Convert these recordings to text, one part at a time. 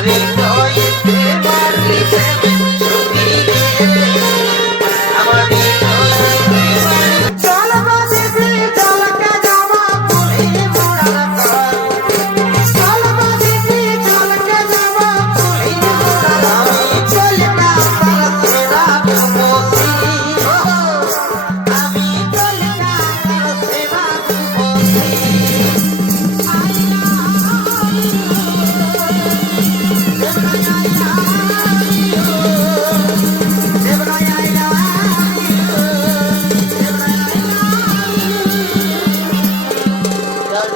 Thank you.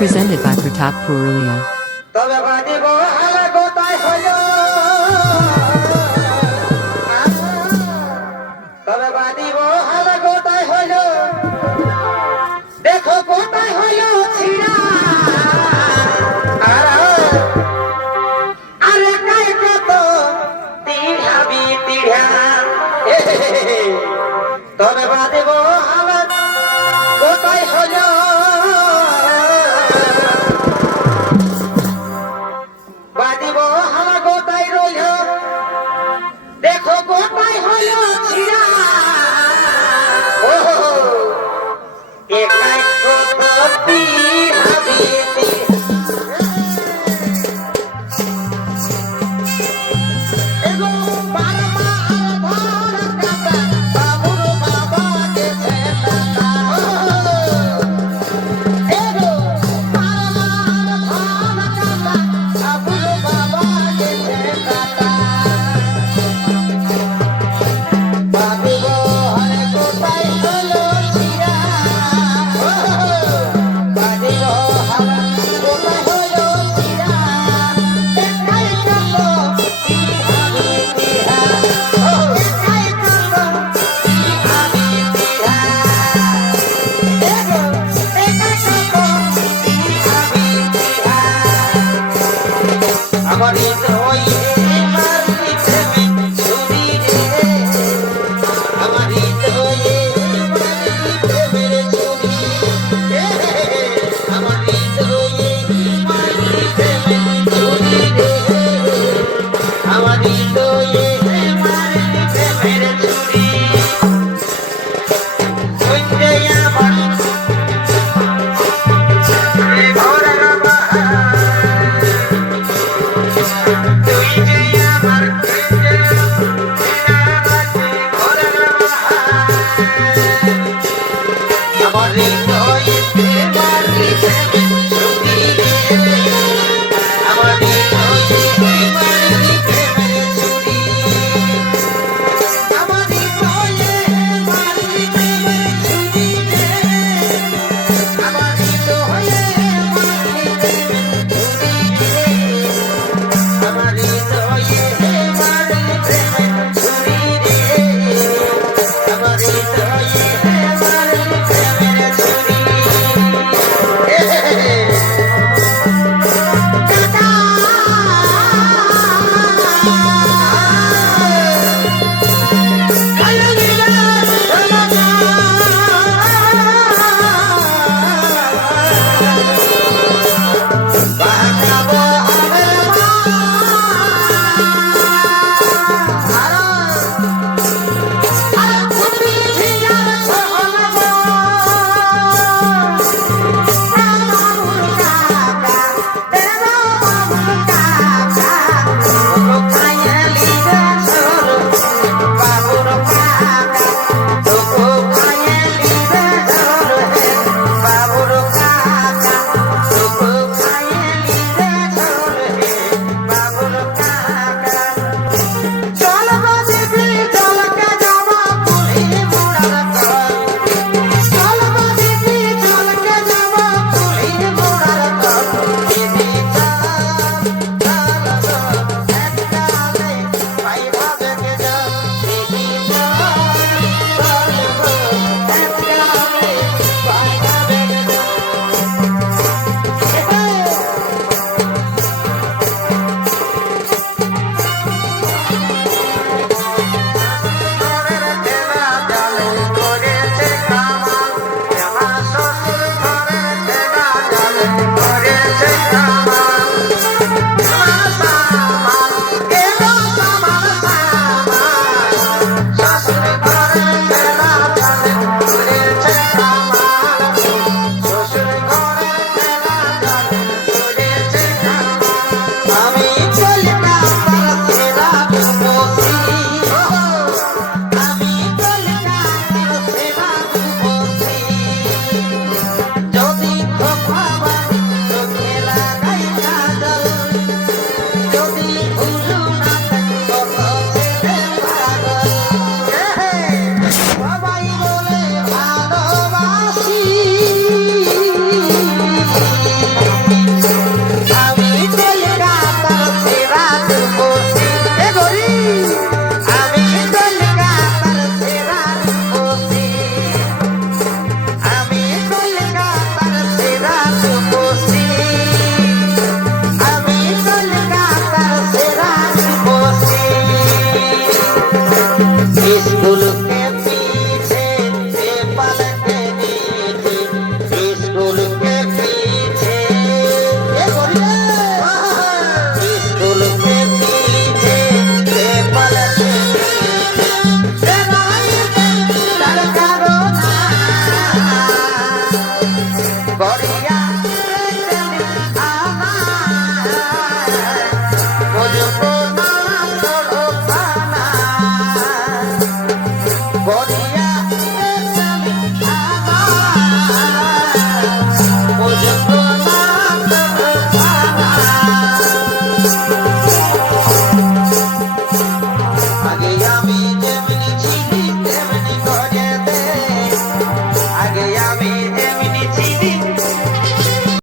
Presented by Pratap Purulia. আমাদের